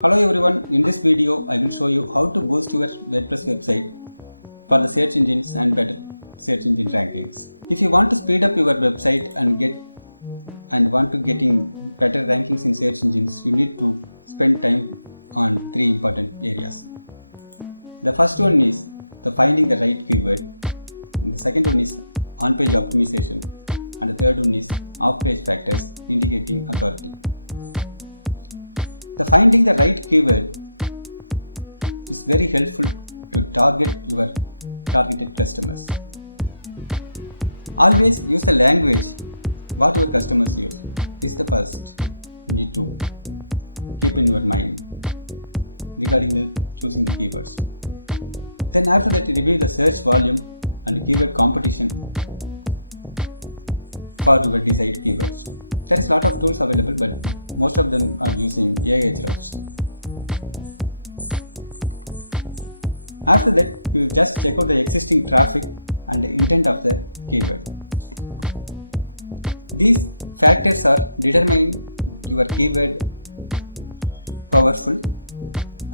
Hello everyone, in this video I will show you how to boost your WordPress website for the search engines and better search engine rankings. If you want to speed up your website and want to getting better rankings in search engines, you need to spend time on three important areas. The first one is the finding the right keyword. The second one is on-page optimization, and the third one is off-page factors indicating authority. The finding the right keyword is very helpful to target your targeted customers. Always use the language what your customers use. This is the first you need to keep in your mind regarding the choosing the keywords. Then after that, review the search volume and keyword competition for your desired keywords. There is a lot of tools available, but most of them are using Ahrefs. After that, you just check out the existing traffic and the intent of the keyword. These factors are determine your keyword powerful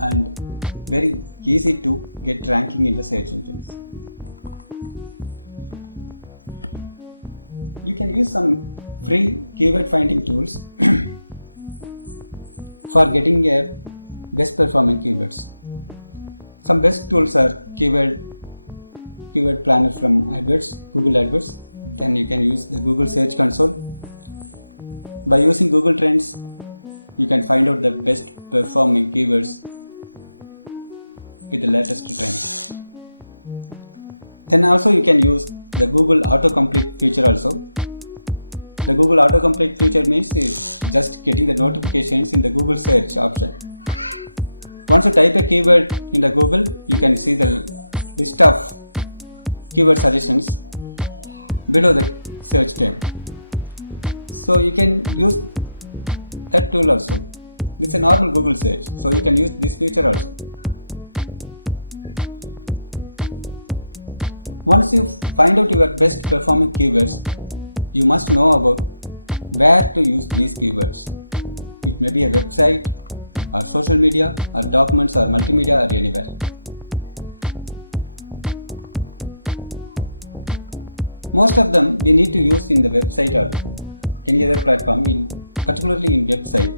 and very easy to get ranking in the search engines. You can use some free keyword finding tools for getting a best performing keywords. Some best tools are keyword planner from Google AdWords. Then you can use the Google Search Console. By using Google Trends, you can find out the best performing keywords with the latest trends. Then also you can use the Google autocomplete feature also. The Google autocomplete feature means it's just getting the notifications in the Google search option. Once you type a keyword in the Google, you can see the list of keyword suggestions below the search term. So you can use that tool also. This is a normal Google search, so you can use this feature also. Once you find out your best performing keywords, you must know about where to use these keywords. It may be a website or social media or documents or multimedia or anywhere. Most of them we need to use in the website or any other platform, particularly in website.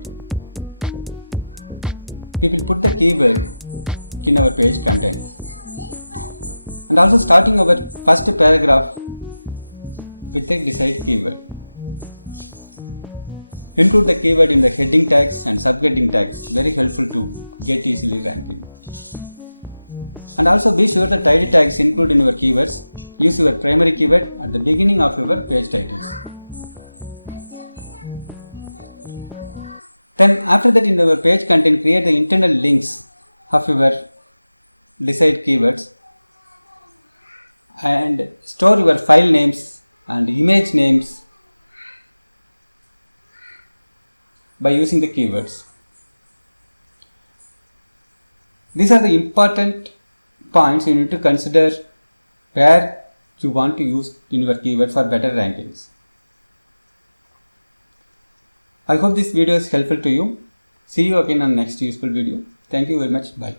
We will put the keyword in our page content. And also starting our first paragraph with a desired keyword. Include the keyword in the heading tags and subheading tags, very helpful to get easily ranking. And also be sure the title tags include in your keywords. Use your primary keyword at the beginning of your page titles. Then after that, in your page content, create the internal links of your desired keywords and store your file names and image names by using the keywords. These are the important points you need to consider where you want to use in your keyword for better rankings. I hope this video is helpful to you. See you again on next useful video. Thank you very much. Bye.